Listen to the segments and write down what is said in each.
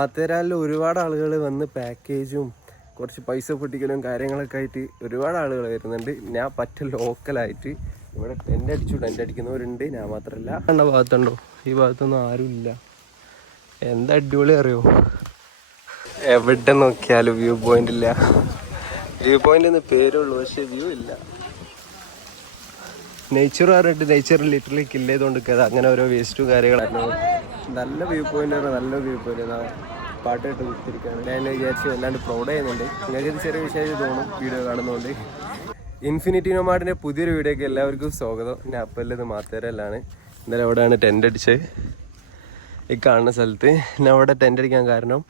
മാത്തേരാലിൽ ഒരുപാട് ആളുകൾ വന്ന് പാക്കേജും കുറച്ച് പൈസ പൊട്ടിക്കലും കാര്യങ്ങളൊക്കെ ആയിട്ട് ഒരുപാട് ആളുകൾ വരുന്നുണ്ട്. ഞാൻ ലോക്കലായിട്ട് ഇവിടെ ടെൻ്റ് അടിക്കുന്നവരുണ്ട്, ഞാൻ മാത്രമല്ല. കണ്ട ഭാഗത്തുണ്ടോ? ഈ ഭാഗത്തൊന്നും ആരും ഇല്ല. എന്താ അടിപൊളി അറിയോ, എവിടെ നോക്കിയാലും വ്യൂ പോയിന്റ് ഇല്ല. വ്യൂ പോയിന്റ് എന്ന് പേരുള്ളൂ, പക്ഷെ വ്യൂ ഇല്ല. നേച്ചർ പറഞ്ഞിട്ട് നേച്ചർ ലിറ്ററലി കില്ല് ചെയ്തുകൊണ്ടിരിക്കുക. അങ്ങനെ ഓരോ വേസ്റ്റും കാര്യങ്ങളായിരുന്നു. നല്ല വ്യൂ പോയിന്റ് ആണ്, നല്ല വ്യൂ പോയിന്റ്. പാട്ടായിട്ട് കുത്തിരിക്കുകയാണ്. ഞാൻ വിചാരിച്ചു അല്ലാണ്ട് പ്രൗഡ് ചെയ്യുന്നുണ്ട്. നിങ്ങൾക്ക് ഇത് ചെറിയ വിഷയമായി തോന്നും വീഡിയോ കാണുന്നതുകൊണ്ട്. ഇൻഫിനിറ്റി നൊമാഡിൻ്റെ പുതിയൊരു വീഡിയോക്ക് എല്ലാവർക്കും സ്വാഗതം. ഞാൻ അപ്പല്ലത് മാത്തേരല്ലാണ്. എന്തായാലും അവിടെയാണ് ടെൻ്റ് അടിച്ചത്, ഈ കാണുന്ന സ്ഥലത്ത്. ഞാൻ അവിടെ ടെൻ്റ് അടിക്കാൻ കാരണം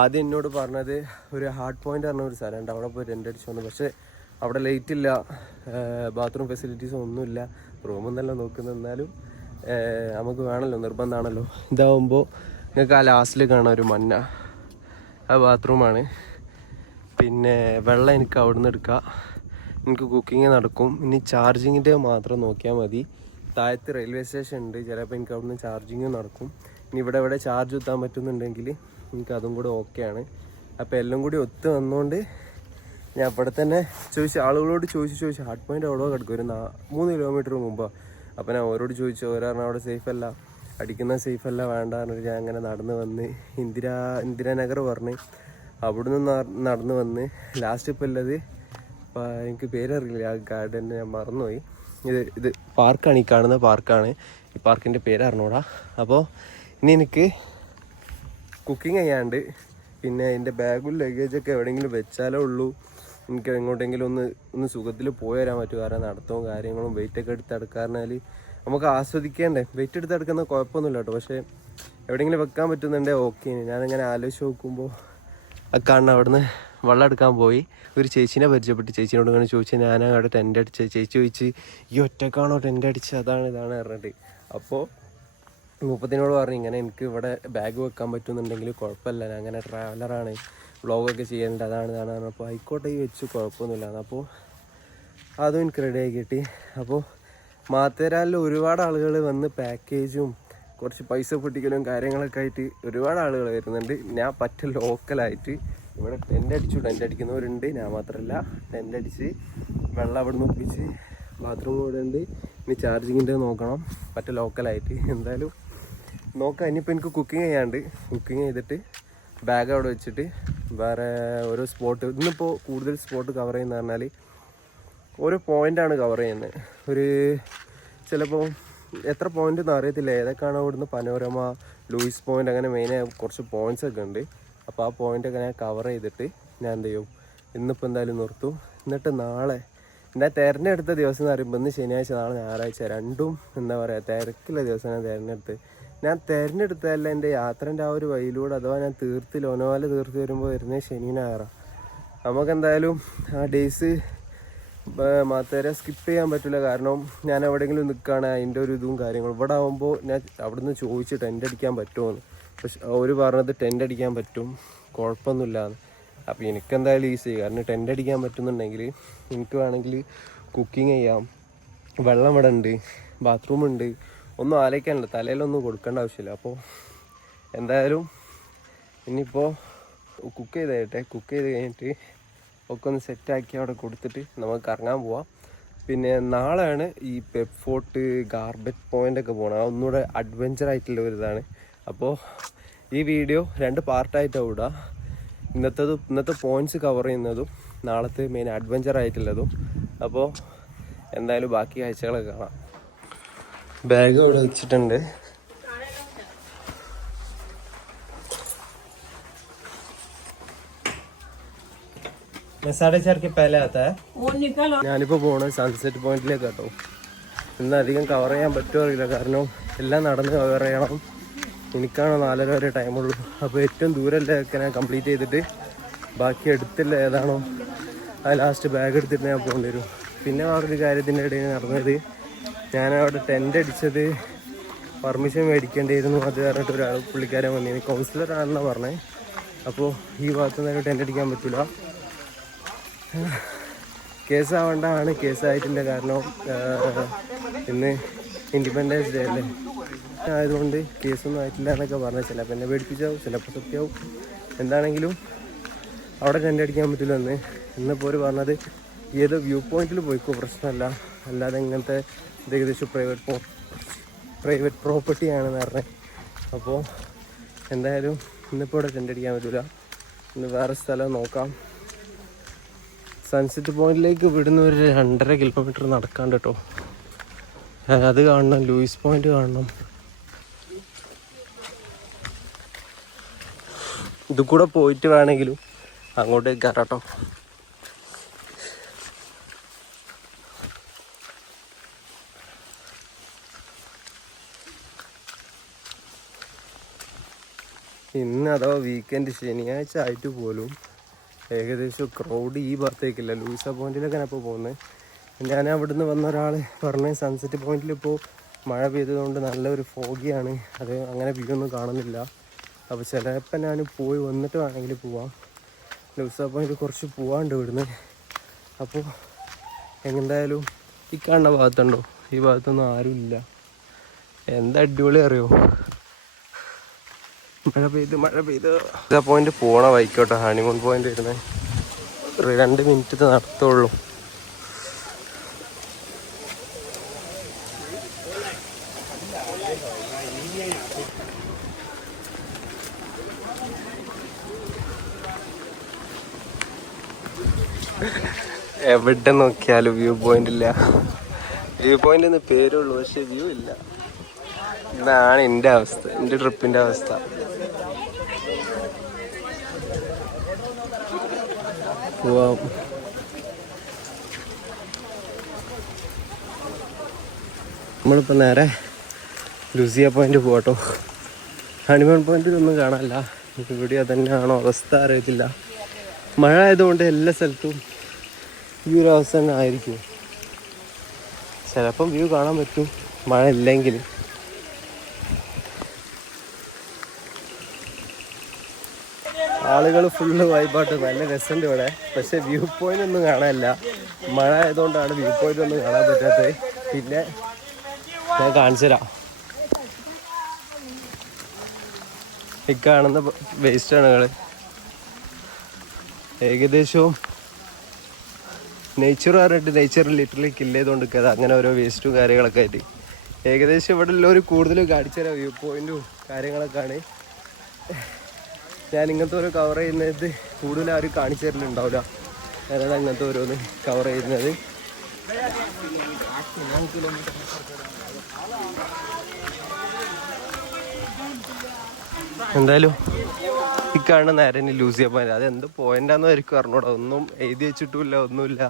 ആദ്യം എന്നോട് പറഞ്ഞത് ഒരു ഹാർഡ് പോയിന്റ് പറഞ്ഞ ഒരു സ്ഥലമുണ്ട്, അവിടെ പോയി ടെൻ്റ് അടിച്ചു വന്നു. പക്ഷേ അവിടെ ലൈറ്റ് ഇല്ല, ബാത്റൂം ഫെസിലിറ്റീസും ഒന്നുമില്ല. റൂമെന്നെല്ലാം നോക്കുന്നത്, എന്നാലും നമുക്ക് വേണമല്ലോ, നിർബന്ധമാണല്ലോ. ഇതാവുമ്പോൾ നിങ്ങൾക്ക് ആ ലാസ്റ്റിൽ കാണാം ഒരു മഞ്ഞ, ആ ബാത്റൂമാണ്. പിന്നെ വെള്ളം എനിക്ക് അവിടെ നിന്ന് എടുക്കാം, എനിക്ക് കുക്കിങ് നടക്കും. ഇനി ചാർജിങ്ങിൻ്റെ മാത്രം നോക്കിയാൽ മതി. താഴത്ത് റെയിൽവേ സ്റ്റേഷൻ ഉണ്ട്, ചിലപ്പോൾ എനിക്ക് അവിടെ നിന്ന് ചാർജിങ് നടക്കും. ഇനി ഇവിടെ ചാർജ് കുത്താൻ പറ്റുന്നുണ്ടെങ്കിൽ എനിക്ക് അതും കൂടെ ഓക്കെയാണ്. അപ്പോൾ എല്ലാം കൂടി ഒത്തു വന്നുകൊണ്ട് ഞാൻ ഇവിടെ തന്നെ ആളുകളോട് ചോദിച്ച് ഹാർഡ് പോയിൻ്റ് അവിടെ കിടക്കും, ഒരു 3 കിലോമീറ്റർ മുമ്പ്. അപ്പോൾ ഞാൻ ഓരോട് ചോദിച്ചു, ഓരോരണം അവിടെ സേഫ് അല്ല, അടിക്കുന്ന സേഫ് അല്ല, വേണ്ട പറഞ്ഞിട്ട് ഞാൻ അങ്ങനെ നടന്ന് വന്ന് ഇന്ദിരാനഗർ പറഞ്ഞ് അവിടുന്ന് നടന്ന് വന്ന് ലാസ്റ്റ് ഇപ്പോൾ ഉള്ളത് എനിക്ക് പേരറിയില്ല, ആ ഗാർഡൻ ഞാൻ മറന്നുപോയി. ഇത് പാർക്കാണ്, ഈ കാണുന്ന പാർക്കാണ്. ഈ പാർക്കിൻ്റെ പേര് അറിഞ്ഞൂടാ. അപ്പോൾ ഇനി എനിക്ക് കുക്കിംഗ് ചെയ്യാണ്ട്, പിന്നെ എൻ്റെ ബാഗും ലഗേജൊക്കെ എവിടെയെങ്കിലും വെച്ചാലേ ഉള്ളൂ എനിക്ക് എങ്ങോട്ടെങ്കിലും ഒന്ന് സുഖത്തിൽ പോയി വരാൻ പറ്റും. കാരണം നടത്തവും കാര്യങ്ങളും വെയിറ്റൊക്കെ എടുത്തെടുക്കാറിനാൽ നമുക്ക് ആസ്വദിക്കേണ്ടേ. വെയിറ്റ് എടുത്തെടുക്കുന്ന കുഴപ്പമൊന്നുമില്ല കേട്ടോ, പക്ഷേ എവിടെയെങ്കിലും വെക്കാൻ പറ്റുന്നുണ്ടേ ഓക്കെ. ഞാനിങ്ങനെ ആലോചിച്ച് നോക്കുമ്പോൾ കാണുന്ന അവിടുന്ന് വെള്ളം എടുക്കാൻ പോയി ഒരു ചേച്ചീനെ പരിചയപ്പെട്ട്. ചേച്ചീനോട് ഇങ്ങനെ ചോദിച്ചാൽ ഞാൻ അവിടെ ടെൻ്റ് അടിച്ച ചേച്ചി ചോദിച്ച് ഈ ഒറ്റക്കാണോ ടെൻ്റ് അടിച്ച്, അതാണ് പറഞ്ഞിട്ട്. അപ്പോൾ മുപ്പത്തിനോട് പറഞ്ഞു ഇങ്ങനെ എനിക്ക് ഇവിടെ ബാഗ് വെക്കാൻ പറ്റുന്നുണ്ടെങ്കിൽ കുഴപ്പമില്ല, ഞാൻ അങ്ങനെ ട്രാവലറാണ്, വ്ളോഗൊക്കെ ചെയ്യേണ്ടത്, അതാണ്. അപ്പോൾ ആയിക്കോട്ടെ ഈ വെച്ച് കുഴപ്പമൊന്നുമില്ല. അപ്പോൾ അതും എനിക്ക് റെഡിയായി കിട്ടി. അപ്പോൾ മാത്തേരാലിൽ ഒരുപാട് ആളുകൾ വന്ന് പാക്കേജും കുറച്ച് പൈസ പൊട്ടിക്കലും കാര്യങ്ങളൊക്കെ ആയിട്ട് ഒരുപാട് ആളുകൾ വരുന്നുണ്ട്. ഞാൻ ലോക്കലായിട്ട് ഇവിടെ ടെൻ്റ് അടിക്കുന്നവരുണ്ട്, ഞാൻ മാത്രമല്ല. ടെൻ്റ് അടിച്ച് വെള്ളം അവിടെ നിന്ന് ഒപ്പിച്ച് ബാത്റൂം ഇവിടെ ഉണ്ട്. ഇനി ചാർജിങ്ങിൻ്റെ നോക്കണം, ലോക്കലായിട്ട്. എന്തായാലും നോക്കാം. ഇനിയിപ്പോൾ എനിക്ക് കുക്കിംഗ് ചെയ്തിട്ട് ബാഗ് അവിടെ വെച്ചിട്ട് വേറെ ഓരോ സ്പോട്ട്, ഇന്നിപ്പോൾ കൂടുതൽ സ്പോട്ട് കവർ ചെയ്യുന്നത് പറഞ്ഞാൽ ഓരോ പോയിൻ്റാണ് കവർ ചെയ്യുന്നത്. ചിലപ്പോൾ എത്ര പോയിൻ്റ് എന്ന് അറിയത്തില്ല, ഏതൊക്കെയാണ് ഇവിടുന്ന് പനോരമ, ലൂയിസ് പോയിൻ്റ്, അങ്ങനെ മെയിനായി കുറച്ച് പോയിൻറ്റ്സൊക്കെ ഉണ്ട്. അപ്പോൾ ആ പോയിൻ്റൊക്കെ ഞാൻ കവർ ചെയ്തിട്ട് ഞാൻ എന്ത് ചെയ്യും, ഇന്നിപ്പോൾ എന്തായാലും നിർത്തും. എന്നിട്ട് നാളെ ഞാൻ തിരഞ്ഞെടുത്ത ദിവസം എന്ന് പറയുമ്പോൾ ഇന്ന് ശനിയാഴ്ച, നാളെ ഞായറാഴ്ച, രണ്ടും എന്താ പറയുക തിരക്കുള്ള ദിവസം ഞാൻ തിരഞ്ഞെടുത്തതല്ല. എൻ്റെ യാത്രേൻ്റെ ആ ഒരു വഴിയിലൂടെ അഥവാ ഞാൻ ലോനാവാല തീർത്ത് വരുമ്പോൾ വരുന്നത് ശനി ഞായറാണ്. നമുക്കെന്തായാലും ആ ഡേയ്സ് മാത്തേരെ സ്കിപ്പ് ചെയ്യാൻ പറ്റില്ല. കാരണം ഞാൻ എവിടെയെങ്കിലും നിൽക്കുകയാണ്, അതിൻ്റെ ഒരു ഇതും കാര്യങ്ങളും. ഇവിടെ ആകുമ്പോൾ ഞാൻ അവിടെ നിന്ന് ചോദിച്ച് ടെൻ്റ് അടിക്കാൻ പറ്റുമോയെന്ന്. പക്ഷെ അവർ പറഞ്ഞത് ടെൻ്റ് അടിക്കാൻ പറ്റും, കുഴപ്പമൊന്നുമില്ലാന്ന്. അപ്പോൾ എനിക്കെന്തായാലും ഈസി, കാരണം ടെൻ്റ് അടിക്കാൻ പറ്റുന്നുണ്ടെങ്കിൽ എനിക്ക് വേണമെങ്കിൽ കുക്കിംഗ് ചെയ്യാം. വെള്ളം ഇവിടെ ഉണ്ട്, ബാത്റൂമുണ്ട്, ഒന്നും ആലോചിക്കാനില്ല, തലയിലൊന്നും കൊടുക്കേണ്ട ആവശ്യമില്ല. അപ്പോൾ എന്തായാലും ഇനിയിപ്പോൾ കുക്ക് ചെയ്ത് കഴിഞ്ഞിട്ട് ഒക്കെ ഒന്ന് സെറ്റാക്കി അവിടെ കൊടുത്തിട്ട് നമുക്ക് ഇറങ്ങാൻ പോവാം. പിന്നെ നാളെയാണ് ഈ പെപ്പ് ഫോർട്ട്, ഗാർബറ്റ് പോയിൻ്റൊക്കെ പോകണം. ഒന്നുകൂടെ അഡ്വഞ്ചർ ആയിട്ടുള്ള ഒരു ഇതാണ്. അപ്പോൾ ഈ വീഡിയോ 2 പാർട്ടായിട്ടാണ് വിടുക. ഇന്നത്തെ പോയിൻറ്റ്സ് കവർ ചെയ്യുന്നതും നാളത്തെ മെയിൻ അഡ്വഞ്ചർ ആയിട്ടുള്ളതും. അപ്പോൾ എന്തായാലും ബാക്കി കാഴ്ചകളൊക്കെ കാണാം. ബാഗ് അവിടെ വെച്ചിട്ടുണ്ട്. ഞാനിപ്പോൾ പോണത് സൺസെറ്റ് പോയിന്റിലേക്ക് കേട്ടോ. ഇന്ന് അധികം കവർ ചെയ്യാൻ പറ്റുമോ അറിയില്ല, കാരണം എല്ലാം നടന്ന് കവർ ചെയ്യണം. എനിക്കാണോ 4:30 വരെ ടൈമുള്ളൂ. അപ്പോൾ ഏറ്റവും ദൂരമൊക്കെ ഞാൻ കംപ്ലീറ്റ് ചെയ്തിട്ട് ബാക്കി എടുത്തില്ല ഏതാണോ അത് ലാസ്റ്റ് ബാഗ് എടുത്തിട്ട് ഞാൻ പോകേണ്ടി വരും. പിന്നെ വേറൊരു കാര്യത്തിൻ്റെ ഇടയിൽ നടന്നത്, ഞാനവിടെ ടെൻ്റ് അടിച്ചത് പെർമിഷൻ മേടിക്കേണ്ടിയിരുന്നു. അത് പറഞ്ഞിട്ട് ഒരാൾ പുള്ളിക്കാരൻ വന്നിരുന്നു, കൗൺസിലറാണെന്നാണ് പറഞ്ഞത്. അപ്പോൾ ഈ ഭാഗത്തു നിന്ന് ടെൻ്റ് അടിക്കാൻ പറ്റില്ല, കേസായിട്ടില്ല. കാരണം ഇന്ന് ഇൻഡിപെൻഡൻസ് ഡേ അല്ലേ, ആയതുകൊണ്ട് കേസൊന്നും ആയിട്ടില്ല എന്നൊക്കെ പറഞ്ഞാൽ ചിലപ്പോൾ എന്നെ പേടിപ്പിച്ചാവും, ചിലപ്പോൾ സത്യമാവും. എന്താണെങ്കിലും അവിടെ ടെൻ്റ് അടിക്കാൻ പറ്റില്ല ഇന്നിപ്പോൾ ഒരു പറഞ്ഞത് ഏത് വ്യൂ പോയിന്റിൽ പോയിക്കോ പ്രശ്നമല്ല, അല്ലാതെ ഇങ്ങനത്തെ ഏകദേശം പ്രൈവറ്റ് പ്രോപ്പർട്ടി ആണെന്ന് പറഞ്ഞത്. അപ്പോൾ എന്തായാലും ഇന്നിപ്പോൾ ഇവിടെ ടെൻ്റ് അടിക്കാൻ പറ്റില്ല, ഇന്ന് വേറെ സ്ഥലം നോക്കാം. സൺസെറ്റ് പോയിന്റിലേക്ക് ഇവിടുന്ന് ഒരു 2.5 കിലോമീറ്റർ നടക്കാണ്ട് കേട്ടോ. അത് കാണണം, ലൂയിസ് പോയിന്റ് കാണണം. ഇത് കൂടെ പോയിട്ട് വേണമെങ്കിലും അങ്ങോട്ടേക്ക് കയറാട്ടോ. ഇന്ന് അഥവാ വീക്കെൻഡ് ശനിയാഴ്ച ആയിട്ട് പോലും ഏകദേശം ക്രൗഡ് ഈ ഭാഗത്തേക്കില്ല. ലൂയിസ പോയിന്റിലൊക്കെ ഞാൻ ഇപ്പോൾ പോകുന്നത്. ഞാൻ അവിടുന്ന് വന്ന ഒരാൾ പറഞ്ഞ് സൺസെറ്റ് പോയിന്റിൽ ഇപ്പോൾ മഴ പെയ്തതുകൊണ്ട് നല്ലൊരു ഫോഗിയാണ്, അത് അങ്ങനെ വ്യൂ ഒന്നും കാണുന്നില്ല. അപ്പോൾ ചിലപ്പോൾ ഞാൻ പോയി വന്നിട്ട് വേണമെങ്കിൽ പോവാം. ലൂയിസ പോയിന്റ് കുറച്ച് പോവാണ്ട് ഇവിടുന്ന്. അപ്പോൾ എന്തായാലും ഈ കാണുന്ന ഭാഗത്തുണ്ടോ, ഈ ഭാഗത്തൊന്നും ആരുമില്ല. എന്താ അടിപൊളി അറിയോ, മഴ പെയ്ത്. ആ പോയിന്റ് പോണ വൈക്കോട്ടെ, ഹണിമൂൺ പോയിന്റ് വരുന്നത് 2 മിനിറ്റ് നടത്തുള്ളൂ. എവിടെ നോക്കിയാലും വ്യൂ പോയിന്റ് ഇല്ല. വ്യൂ പോയിന്റ് എന്ന് പേരുള്ളൂ, പക്ഷെ വ്യൂ ഇല്ല. ഇതാണ് എൻ്റെ അവസ്ഥ, എൻ്റെ ട്രിപ്പിൻ്റെ അവസ്ഥ. നമ്മളിപ്പോൾ നേരെ ലൂസിയ പോയിന്റ് പോകട്ടോ. ഹണിമൂൺ പോയിന്റിലൊന്നും കാണാനില്ല. ഇവിടെ അതന്നെയാണോ അവസ്ഥ അറിയത്തില്ല. മഴ ആയതുകൊണ്ട് എല്ലാ സ്ഥലത്തും ഈ ഒരു അവസ്ഥ തന്നെ ആയിരിക്കും. ചിലപ്പം വ്യൂ കാണാൻ പറ്റും മഴ ഇല്ലെങ്കിൽ. ആളുകൾ ഫുള്ള് വൈബാട്ട്, നല്ല രസമുണ്ട് ഇവിടെ. പക്ഷെ വ്യൂ പോയിന്റ് ഒന്നും കാണാനില്ല. മഴ ആയതുകൊണ്ടാണ് വ്യൂ പോയിന്റ് ഒന്നും കാണാൻ പറ്റാത്തത്. പിന്നെ ഞാൻ കാണിച്ചു തരാം. ഈ കാണുന്ന വേസ്റ്റാണ് ഞങ്ങൾ. ഏകദേശവും നേച്ചർ പറഞ്ഞിട്ട് നേച്ചർ ലിറ്ററലി കില്ല് ചെയ്തുകൊണ്ടിരിക്കുക. അങ്ങനെ ഓരോ വേസ്റ്റും കാര്യങ്ങളൊക്കെ ആയിട്ട് ഏകദേശം ഇവിടെ ഉള്ളവർ കൂടുതലും കാണിച്ചു തരാം വ്യൂ പോയിന്റും കാര്യങ്ങളൊക്കെയാണ്. ഞാൻ ഇങ്ങനത്തെ ഓരോ കവർ ചെയ്യുന്നത് കൂടുതൽ ആരും കാണിച്ചു തരലുണ്ടാവില്ല. ഞാനത് അങ്ങനത്തെ ഓരോന്ന് കവർ ചെയ്യുന്നത്. എന്തായാലും ഈ കാണുന്ന നേരെ ലൂസിയ പോയിന്റ്, അതെന്ത് പോയിന്റാന്ന് ആയിരിക്കും അറിഞ്ഞൂടാ. ഒന്നും എഴുതി വെച്ചിട്ടുമില്ല, ഒന്നുമില്ല.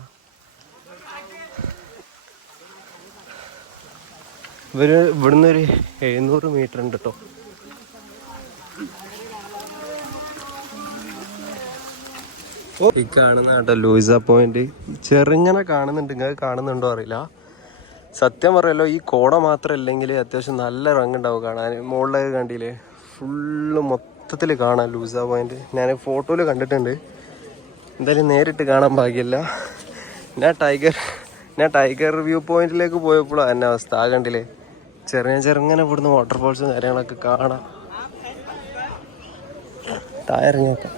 ഇവിടുന്ന് ഒരു 700 മീറ്റർ ഉണ്ട് കേട്ടോ. ഈ കാണുന്ന കേട്ടോ ലൂയിസ പോയിന്റ്. ചെറുങ്ങനെ കാണുന്നുണ്ട്, നിങ്ങൾക്ക് കാണുന്നുണ്ടോ അറിയില്ല. സത്യം പറയല്ലോ, ഈ കോട മാത്രമല്ലെങ്കിൽ അത്യാവശ്യം നല്ല റങ്ങുണ്ടാവും കാണാൻ. മുകളിലൊക്കെ കണ്ടില്ലേ, ഫുള്ള് മൊത്തത്തിൽ കാണാം ലൂയിസ പോയിന്റ്. ഞാൻ ഫോട്ടോയിൽ കണ്ടിട്ടുണ്ട്, എന്തായാലും നേരിട്ട് കാണാൻ ഭാഗ്യമില്ല. ഞാൻ ടൈഗർ വ്യൂ പോയിന്റിലേക്ക് പോയപ്പോഴാണ് എന്നെ അവസ്ഥ. ആ കണ്ടില്ലേ, ചെറുങ്ങനെ ഇവിടുന്ന് വാട്ടർഫോൾസും കാര്യങ്ങളൊക്കെ കാണാം. താഴെറങ്ങിയേക്കാം.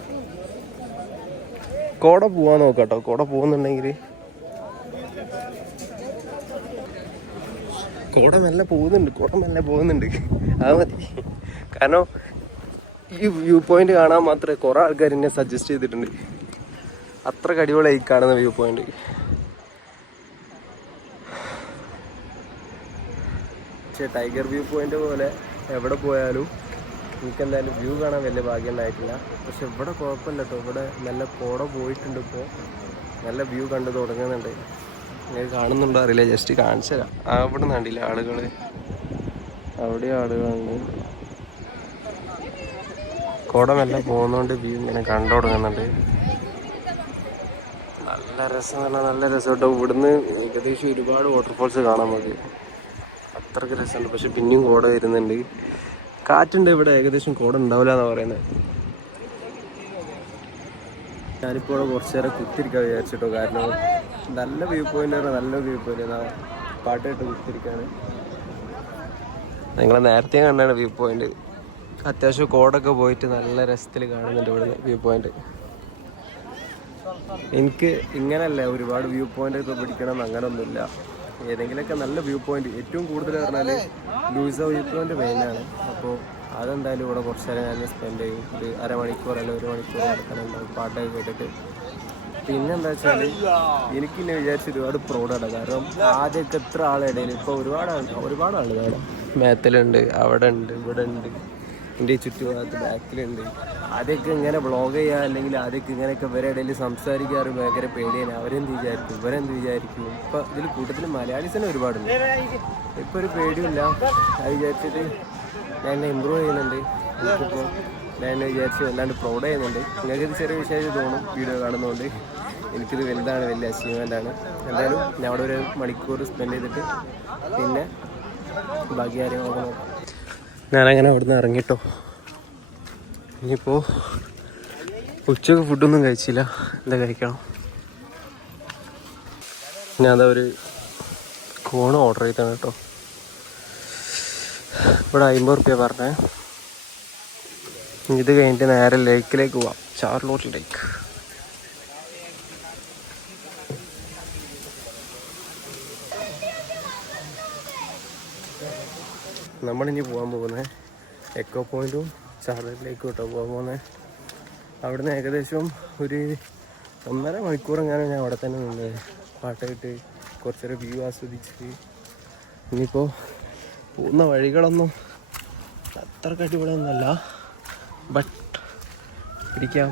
കോട പോവാൻ നോക്കാട്ടോ. കോട പോകുന്നുണ്ടെങ്കിൽ കോട മെല്ലെ പോകുന്നുണ്ട്. അത് മതി. കാരണം ഈ വ്യൂ പോയിന്റ് കാണാൻ മാത്രമേ കുറെ ആൾക്കാർ എന്നെ സജസ്റ്റ് ചെയ്തിട്ടുണ്ട്. അത്ര അടിപൊളിയായി കാണുന്ന വ്യൂ പോയിന്റ്. പക്ഷേ ടൈഗർ വ്യൂ പോയിന്റ് പോലെ എവിടെ പോയാലും എനിക്കെന്തായാലും വ്യൂ കാണാൻ വലിയ ഭാഗ്യം ഉണ്ടായിട്ടില്ല. പക്ഷെ ഇവിടെ കുഴപ്പമില്ല കേട്ടോ. ഇവിടെ നല്ല കോട പോയിട്ടുണ്ട്. ഇപ്പോൾ നല്ല വ്യൂ കണ്ടു തുടങ്ങുന്നുണ്ട്. നിങ്ങൾ കാണുന്നുണ്ടോ അറിയില്ല, ജസ്റ്റ് കാണിച്ചു തരാം. അവിടെ നിന്ന് കണ്ടില്ല ആളുകൾ, അവിടെ ആളുകളുണ്ട്. കോട മെല്ലെ പോകുന്നതുകൊണ്ട് വ്യൂ ഇങ്ങനെ കണ്ടു തുടങ്ങുന്നുണ്ട്. നല്ല രസം എന്ന് പറഞ്ഞാൽ നല്ല രസം കേട്ടോ. ഇവിടുന്ന് ഏകദേശം ഒരുപാട് വാട്ടർഫോൾസ് കാണാൻ മതി. അത്രയ്ക്ക് രസമുണ്ട്. പക്ഷെ പിന്നെയും കോട വരുന്നുണ്ട്. കാറ്റുണ്ട് ഇവിടെ, ഏകദേശം കോട ഉണ്ടാവില്ല എന്നാണ് പറയുന്നത്. ഞാനിപ്പോൾ കുറച്ച് നേരം കുത്തിരിക്കാൻ വിചാരിച്ചിട്ടോ. കാരണം നല്ല വ്യൂ പോയിന്റ്, നല്ല വ്യൂ പോയിന്റ്. പാട്ട് കേട്ട് കുത്തിരിക്കാണ്. നിങ്ങൾ നേരത്തെ കണ്ടാണ് വ്യൂ പോയിന്റ്. അത്യാവശ്യം കോടൊക്കെ പോയിട്ട് നല്ല രസത്തിൽ കാണുന്നുണ്ട് ഇവിടുന്ന് വ്യൂ പോയിന്റ്. എനിക്ക് ഇങ്ങനല്ല ഒരുപാട് വ്യൂ പോയിന്റ് ഒക്കെ പിടിക്കണം അങ്ങനൊന്നുമില്ല. ഏതെങ്കിലുമൊക്കെ നല്ല വ്യൂ പോയിന്റ്, ഏറ്റവും കൂടുതൽ പറഞ്ഞാൽ ലൂസ വ്യൂ പോയിന്റ് മെയിനാണ്. അപ്പോൾ അതെന്തായാലും ഇവിടെ കുറച്ച് നേരം ഞാൻ സ്പെൻഡ് ചെയ്യും. ഒരു അരമണിക്കൂർ അല്ലെങ്കിൽ 1 മണിക്കൂർ നടക്കാനുണ്ടാവും പാട്ടൊക്കെ കേട്ടിട്ട്. പിന്നെ എന്താ വെച്ചാൽ എനിക്കിന്നെ വിചാരിച്ച് ഒരുപാട് പ്രൗഡാണ്. കാരണം ആദ്യമൊക്കെ എത്ര ആളിടയിൽ ഇപ്പോൾ ഒരുപാട് ആളുകൾ അവിടെ മേത്തലുണ്ട്, അവിടെ ഉണ്ട്, ഇവിടെ ഉണ്ട്, എൻ്റെ ചുറ്റുഭാഗത്ത് ബാക്കിലുണ്ട്. ആദ്യമൊക്കെ ഇങ്ങനെ വ്ളോഗ് ചെയ്യുക അല്ലെങ്കിൽ ആദ്യമൊക്കെ ഇങ്ങനെയൊക്കെ ഇവരെ ഇടയിൽ സംസാരിക്കാറ് ഭയങ്കര പേടിയാണ്. അവരെന്ത് വിചാരിക്കും, ഇവരെന്ത് വിചാരിക്കും. ഇപ്പം ഇതിൽ കൂട്ടത്തിൽ മലയാളീസ് തന്നെ ഒരുപാടുണ്ട്. ഇപ്പോൾ ഒരു പേടിയില്ല. അത് വിചാരിച്ചിട്ട് ഞാൻ എന്നെ ഇമ്പ്രൂവ് ചെയ്യുന്നുണ്ട്. എനിക്കിപ്പോൾ ഞാൻ എന്നെ വിചാരിച്ച് വല്ലാണ്ട് പ്രൗഡ് ചെയ്യുന്നുണ്ട്. നിങ്ങൾക്കിത് ചെറിയ വിഷയമായിട്ട് തോന്നും വീഡിയോ കാണുന്നതുകൊണ്ട്. എനിക്കിത് വലുതാണ്, വലിയ അച്ചീവ്മെൻ്റാണ്. എന്തായാലും ഞാൻ അവിടെ 1 മണിക്കൂർ സ്പെൻഡ് ചെയ്തിട്ട് പിന്നെ ബാക്കി കാര്യങ്ങളൊക്കെ നോക്കാം. ഞാനങ്ങനെ അവിടെ നിന്ന് ഇറങ്ങിട്ടോ. ഇനിയിപ്പോൾ ഉച്ചക്ക് ഫുഡൊന്നും കഴിച്ചില്ല, എന്താ കഴിക്കണം. ഞാൻ അതാ ഒരു കോൺ ഓർഡർ ചെയ്താണ് കേട്ടോ. ഇവിടെ 50 റുപ്യ പറഞ്ഞേ. ഇത് കഴിഞ്ഞിട്ട് നേരെ ലേക്കിലേക്ക് പോവാം, ചാർലോട്ട് ലേക്ക്. നമ്മളിനി പോകാൻ പോകുന്നത് എക്കോ പോയിൻറ്റും ചാർലോട്ട് ലേക്കും കേട്ടോ പോകാൻ പോകുന്നത്. അവിടുന്ന് ഏകദേശം ഒരു 1.5 മണിക്കൂർ ഞാൻ അവിടെ തന്നെ നിന്ന് പാട്ടായിട്ട് കുറച്ചൊരു വ്യൂ ആസ്വദിച്ച്. ഇനിയിപ്പോൾ പോകുന്ന വഴികളൊന്നും അത്ര അടിപൊളിയൊന്നുമല്ല, ബട്ട് ഇരിക്കാം.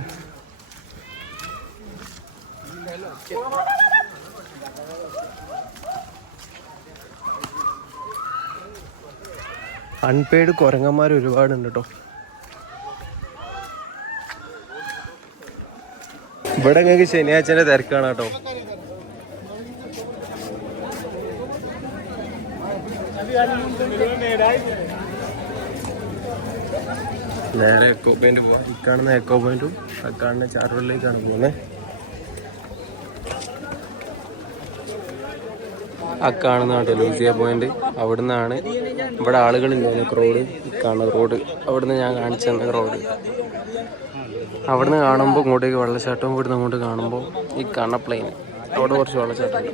അൺപെയ്ഡ് കുരങ്ങന്മാർ ഒരുപാടുണ്ട് കേട്ടോ. ഇവിടെ നിങ്ങൾക്ക് ശനിയാഴ്ചൻ്റെ തിരക്കാണ് കേട്ടോ. നേരെ എക്കോ പോയിന്റ് പോവാം. ഈ കാണുന്ന എക്കോ പോയിന്റും ആ കാണുന്ന ചാർവലിലേക്കാണ് പോകുന്നത്. ആ കാണുന്ന കേട്ടോ ലൂസിയ പോയിന്റ്. അവിടുന്നാണ് ഇവിടെ ആളുകളില്ല റോഡ്. ഈ കാണുന്ന റോഡ് അവിടുന്ന് ഞാൻ കാണിച്ചു തന്ന റോഡ്. അവിടുന്ന് കാണുമ്പോൾ ഇങ്ങോട്ടേക്ക് വെള്ളച്ചാട്ടവും, ഇവിടുന്ന് അങ്ങോട്ട് കാണുമ്പോൾ ഈ കാണുന്ന പ്ലെയിൻ, അവിടെ കുറച്ച് വെള്ളച്ചാട്ടം.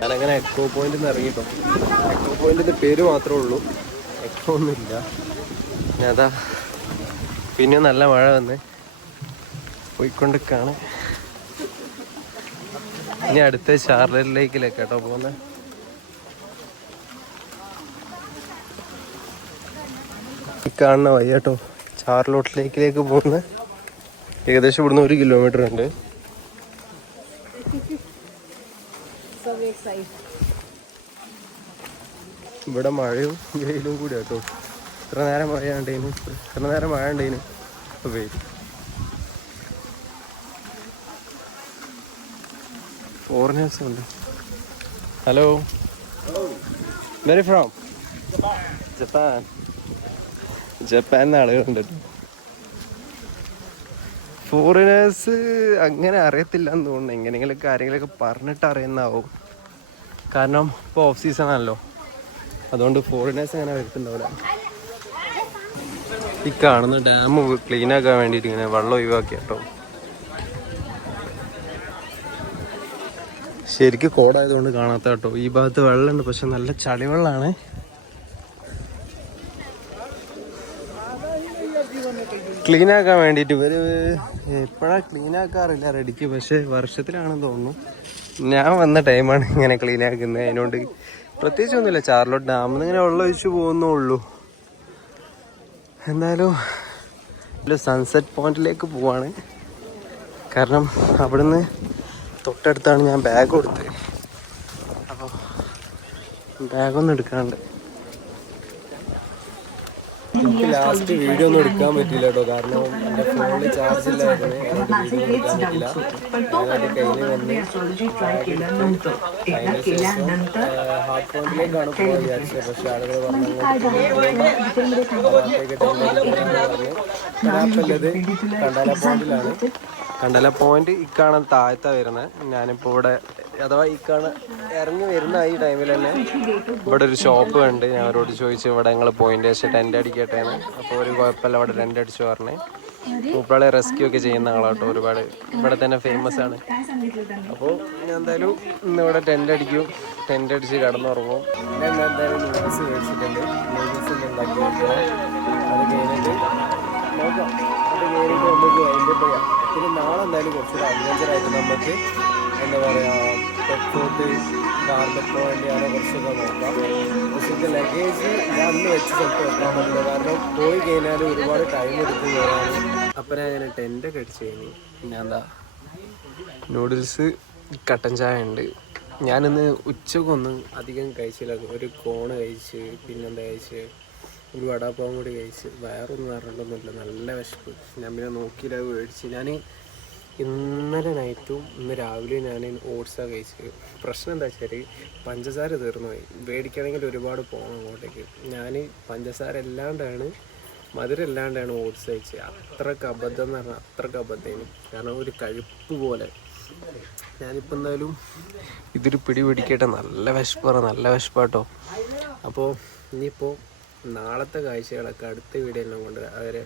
ഞാനങ്ങനെ എക്കോ പോയിന്റിൽ നിന്ന് ഇറങ്ങിട്ടോ. എക്കോ പോയിന്റിന്റെ പേര് മാത്രമേ ഉള്ളൂ, എക്കോ ഒന്നുമില്ല. അതാ പിന്നെ നല്ല മഴ വന്ന് പോയിക്കൊണ്ടിരിക്കുകയാണ്. ഇനി അടുത്ത ചാർലറ്റ് ലേക്കിലേക്ക് കേട്ടോ പോകുന്നത്. ഈ കാണുന്ന വഴി കേട്ടോ ചാർലോട്ട് ലേക്കിലേക്ക് പോകുന്നത്. ഏകദേശം ഇവിടുന്ന് 1 കിലോമീറ്റർ ഉണ്ട്. ഇവിടെ മഴയും വെയിലും കൂടി കേട്ടോ. ഇത്ര നേരം മഴ ഉണ്ടേനു, ഇപ്പൊ വെയിൽ. ഫോറിനേഴ്സ് ഉണ്ട്. Hello, very from Japan. ജപ്പാനിന്ന് ആളുകളുണ്ട് കേട്ടോ. ഫോറിനേഴ്സ് അങ്ങനെ അറിയത്തില്ല എന്ന് തോന്നുന്നു. എങ്ങനെയെങ്കിലൊക്കെ ആരെങ്കിലുമൊക്കെ പറഞ്ഞിട്ട് അറിയുന്നതാവും. കാരണം ഇപ്പോൾ ഓഫ് സീസൺ ആണല്ലോ, അതുകൊണ്ട് ഫോറിനേഴ്സ് അങ്ങനെ വരുത്തുണ്ടാവില്ല. ഈ കാണുന്ന ഡാം ക്ലീനാക്കാൻ വേണ്ടിയിട്ട് ഇങ്ങനെ വെള്ളം ഒഴിവാക്കി കേട്ടോ. ശരിക്കും കോടായതുകൊണ്ട് കാണാത്ത കേട്ടോ. ഈ ഭാഗത്ത് വെള്ളമുണ്ട്, പക്ഷെ നല്ല ചളിവെള്ളമാണ്. ക്ലീനാക്കാൻ വേണ്ടിയിട്ട് ഇവർ എപ്പോഴാണ് ക്ലീനാക്കാറില്ല റെഡിക്ക്, പക്ഷെ വർഷത്തിലാണെന്ന് തോന്നുന്നു. ഞാൻ വന്ന ടൈമാണ് ഇങ്ങനെ ക്ലീനാക്കുന്നത്. അതിനോണ്ട് പ്രത്യേകിച്ചൊന്നുമില്ല. ചാർലോട്ട് ഡാമിൽ നിന്ന് ഇങ്ങനെ വെള്ളം ഒഴിച്ച് പോകുന്നുള്ളൂ. എന്തായാലും സൺസെറ്റ് പോയിന്റിലേക്ക് പോവാണ്. കാരണം അവിടുന്ന് തൊട്ടടുത്താണ് ഞാൻ ബാഗ് കൊടുത്തത്. അപ്പോൾ ബാഗൊന്നും എടുക്കാണ്ട് എനിക്ക് ലാസ്റ്റ് വീഡിയോ ഒന്നും എടുക്കാൻ പറ്റില്ല കേട്ടോ, കാരണം എൻ്റെ ഫോണിൽ ചാർജ് ഇല്ലായിരുന്നു. അതുകൊണ്ട് വീഡിയോ എടുക്കാൻ പറ്റില്ല. ഞാനത് കയ്യിൽ വന്ന് അതിന് ശേഷം ഹാർട്ട് പോയിന്റിലേക്കാണ് പോകാൻ വിചാരിച്ചത്. പക്ഷേ ആളുകൾ പറഞ്ഞു കണ്ടാല പോയിന്റിലാണ്. കണ്ടാല പോയിന്റ് ഇക്കാണ് താഴത്താണ് വരുന്നത്. ഞാനിപ്പോൾ ഇവിടെ അഥവാ ഇക്കാണ് ഇറങ്ങി വരുന്ന ഈ ടൈമിൽ തന്നെ ഇവിടെ ഒരു ഷോപ്പ് ഉണ്ട്. ഞാൻ അവരോട് ചോദിച്ചു ഇവിടെ ഞങ്ങൾ പോയിന്റ് വെച്ച് ടെൻ്റ് അടിക്കട്ടേന്ന്. അപ്പോൾ ഒരു കുഴപ്പമില്ല, ഇവിടെ ടെൻ്റ് അടിച്ചു പറഞ്ഞേ. മൂപ്പളെ റെസ്ക്യൂ ഒക്കെ ചെയ്യുന്ന ആളാട്ടോ, ഒരുപാട് ഇവിടെ തന്നെ ഫേമസ് ആണ്. അപ്പോൾ ഞാൻ എന്തായാലും ഇന്നിവിടെ ടെൻ്റ് അടിക്കും, ടെൻ്റ് അടിച്ച് കിടന്നുറങ്ങും. ഞാൻ എന്തായാലും നൂഡിൽസ് മേടിച്ചിട്ടുണ്ട്, നൂഡിൽസ് ഉണ്ടാക്കി വെക്കണം. അത് കഴിഞ്ഞിട്ട് നോക്കാം, അത് കഴിഞ്ഞിട്ട് നമുക്ക് അതിൻ്റെ പോയാം. പിന്നെ നാളെ എന്തായാലും കുറച്ചുകൂടെ അഡ്വഞ്ചറായിട്ട് നമുക്ക് എന്താ പറയുക പെട്രോട്ട് ഗാർബറ്റ് പോയിൻ്റ് അങ്ങനെ കുറച്ചൊക്കെ നോക്കാം. പക്ഷേ ഇത് ലഗേജ് ഞാൻ അന്ന് വെച്ച് സ്ഥലത്ത് വെക്കാൻ പറ്റില്ല, കാരണം പോയി കഴിഞ്ഞാൽ ഒരുപാട് ടൈം എടുത്ത് കയറാൻ. അപ്പം ഞാൻ അങ്ങനെ ടെൻ്റൊക്കെ അടിച്ച് കഴിഞ്ഞു. പിന്നെ എന്താ നൂഡിൽസ് കട്ടൻ ചായ ഉണ്ട്. ഞാനിന്ന് ഉച്ചക്കൊന്നും അധികം കഴിച്ചില്ല, ഒരു കോണ് കഴിച്ച്, പിന്നെന്താ കഴിച്ച് ഒരു വടാപ്പാവും കൂടി കഴിച്ച്. വയറൊന്നും അറിഞ്ഞിട്ടൊന്നുമില്ല, നല്ല വിശപ്പ്. ഞാൻ പിന്നെ നോക്കിയില്ല, അത് മേടിച്ച്. ഞാൻ ഇന്നലെ നൈറ്റും ഇന്ന് രാവിലെ ഞാൻ ഓട്സാണ് കഴിച്ചത്. പ്രശ്നം എന്താ വെച്ചാൽ പഞ്ചസാര തീർന്നു പോയി. മേടിക്കണമെങ്കിൽ ഒരുപാട് പോകണം അങ്ങോട്ടേക്ക്. ഞാൻ പഞ്ചസാര ഇല്ലാണ്ടാണ്, മധുരം ഇല്ലാണ്ടാണ് ഓട്സ് കഴിച്ചത്. അത്രയ്ക്ക് അബദ്ധം എന്ന് പറഞ്ഞാൽ അത്രയ്ക്ക് അബദ്ധമാണ്. കാരണം ഒരു കഴുപ്പ് പോലെ. ഞാനിപ്പോൾ എന്തായാലും ഇതൊരു പിടി പിടിക്കട്ടെ. നല്ല വിശപ്പാട്ടോ. അപ്പോൾ ഇനിയിപ്പോൾ നാളത്തെ കാഴ്ചകളൊക്കെ അടുത്ത വീഡിയോ എല്ലാം കൊണ്ട് അവരെ